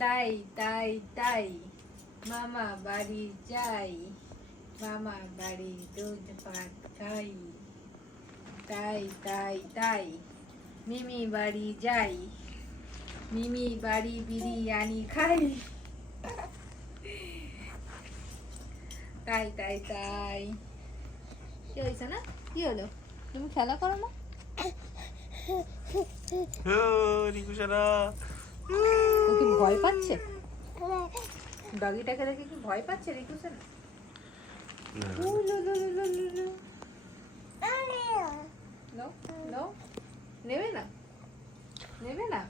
তাই তাই তাই। মামা বাড়ি যাই, মামা বাড়ি দুধ ভাত খাই। তাই তাই তাই। মিমি বাড়ি যাই, মিমি বাড়ি বিরিয়ানি খাই। তাই তাই তাই। কি হয়েছে না? কি হলো? তুমি খেলা করো না? ও রিকুশারা ও কি ভয় পাচ্ছে? ডগিটাকে দেখে কি ভয় পাচ্ছে রিকুসেন নো। নো নেবে না? নেবে না?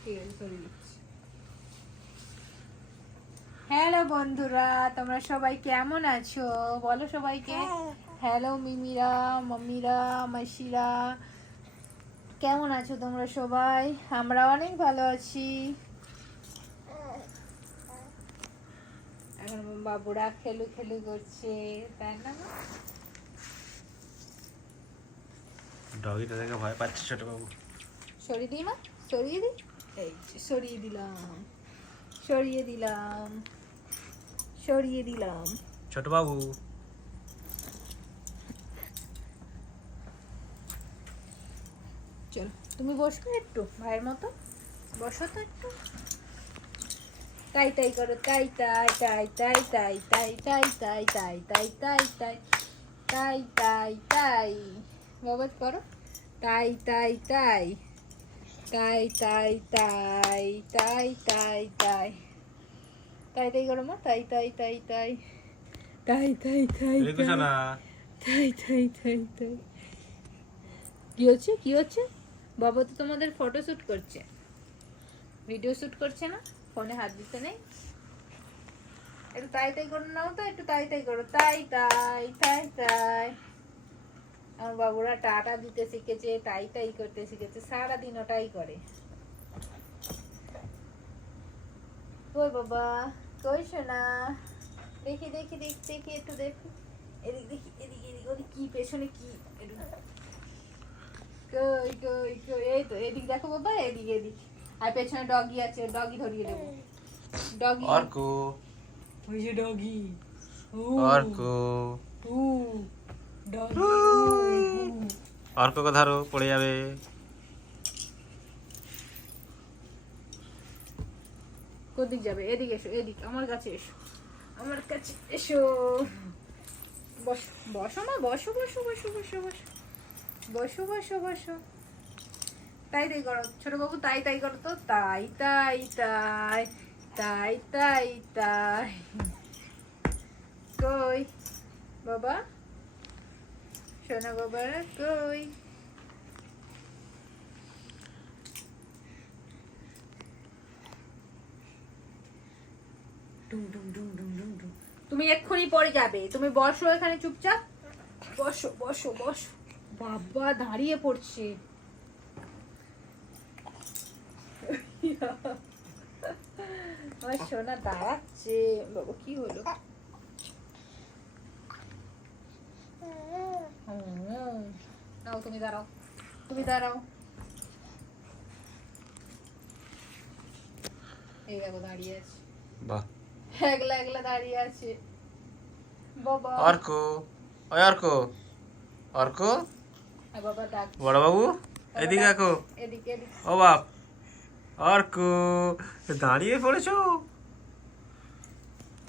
ঠিক আছে দিচ্ছি। হ্যালো বন্ধুরা তোমরা সবাই কেমন আছো? বলো সবাইকে। হ্যালো মিমিরা মাম্মিরা মাসিরা। কেমন আছো তোমরা সবাই? আমরা অনেক ভালো আছি। এখন বাবুরা খেলু খেলু করছে তাই না? ডগিটা দেখে ভয় পাচ্ছে ছোট বাবু সরিয়ে দিই মা সরিয়ে দিই? এই সরিয়ে দিলাম সরিয়ে দিলাম সরিয়ে দিলাম। ছোট বাবু চলো তুমি বসবে একটু ভাইয়ের মতো বসো তো একটু তাই তাই করো তাই তাই তাই তাই তাই তাই তাই তাই তাই তাই তাই তাই তাই তাই তাই বাবা করো তাই তাই তাই তাই তাই তাই তাই তাই তাই তাই তাই করো মা তাই তাই তাই তাই তাই তাই তাই তাই তাই তাই তাই কি হচ্ছে কি হচ্ছে বাবা তো তোমাদের ফটো শুট করছে। ভিডিও শ্যুট করছে না? ফোনে হাত দিতে নেই? একটু তাই তাই করে নাও তো, একটু তাই তাই করো। তাই তাই তাই তাই। আমার বাবুরা টাটা দিতে শিখেছে, তাই তাই করতে শিখেছে সারাদিন ওটাই করে। কই বাবা, কই শোনা দেখি দেখি দেখি দেখি, একটু দেখি। এদিক দেখি, এদিক এদিক, ওদিক, কি পেছনে কি? একটু কই কই কই। এই তো এদিক দেখো বাবা এদিক এদিক। আর পেছনে ডগি আছে ডগি ধরিয়ে দেবো। ডগি অর্ক। ওই যে ডগি অর্ক। উ। ডগি অর্ককে ধরো পড়ে যাবে। কোদিক যাবে? এদিক এসো এদিক। আমার কাছে এসো। আমার কাছে এসো। বসো বসো মা বসো বসো বসো বসো বসো। বসো বসো বসো। তাই তাই করো। ছোট বাবু তাই তাই করো তো। তাই তাই তাই তাই তাই তাই। কই? বাবা? সোনা বাবা কই? তুমি এক্ষুনি পরে যাবে। তুমি বসো এখানে চুপচাপ। বসো বসো বসো। বাবা দাঁড়িয়ে পড়ছে। আমার সোনা দাঁড়াচ্ছে। বাবা কি হলো? নাও তুমি দাঁড়াও। তুমি দাঁড়াও। এই দেখো দাঁড়িয়ে আছে। বাহ। একলা একলা দাঁড়িয়ে আছে। বাবা। অর্ক অর্ক। অর্ক? বড় বাবু এদিকে দেখো। ও বাপ অর্ক দাঁড়িয়ে পড়েছো?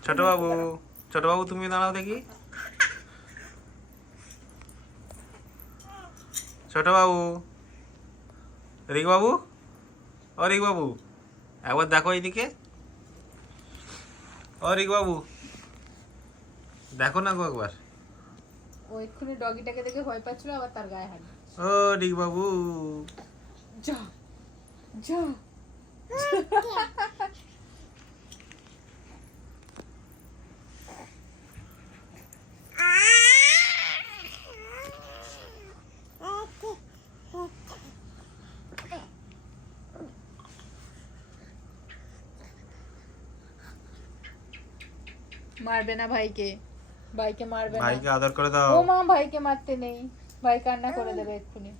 ছোট বাবু ছোট বাবু তুমি দাঁড়াও দেখি। ছোট বাবু রিক বাবু ও রিক বাবু একবার দেখো এইদিকে। ও রিক বাবু দেখো না গো একবার। ও এক্ষুনি ডগিটাকে দেখে ভয় পাচ্ছিল আবার তার গায়ে হাত ও রিক বাবু যা যা। মারবে না ভাইকে। ভাইকে মারবে না। ভাইকে আদর করে দাও। ও মা ভাইকে মারতে নেই। ভাই কান্না করে দেবে এক্ষুনি।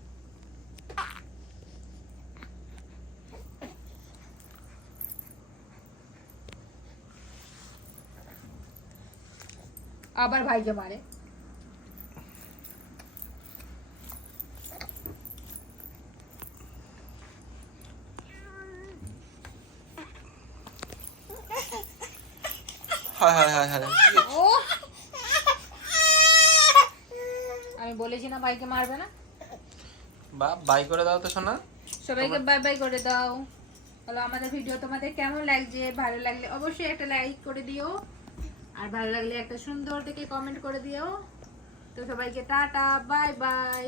আবার ভাইকে মারে। হায় হ্যাঁ হায় হায়। আমি বলেছি না ভাইকে মারবে না। বা বাই করে দাও তো শোনা সবাইকে বাই বাই করে দাও। হলো আমাদের ভিডিও তোমাদের কেমন লাগছে? ভালো লাগলে অবশ্যই একটা লাইক করে দিও। আর ভালো লাগলে একটা সুন্দর দেখে কমেন্ট করে দিও। তো সবাইকে টাটা বাই বাই।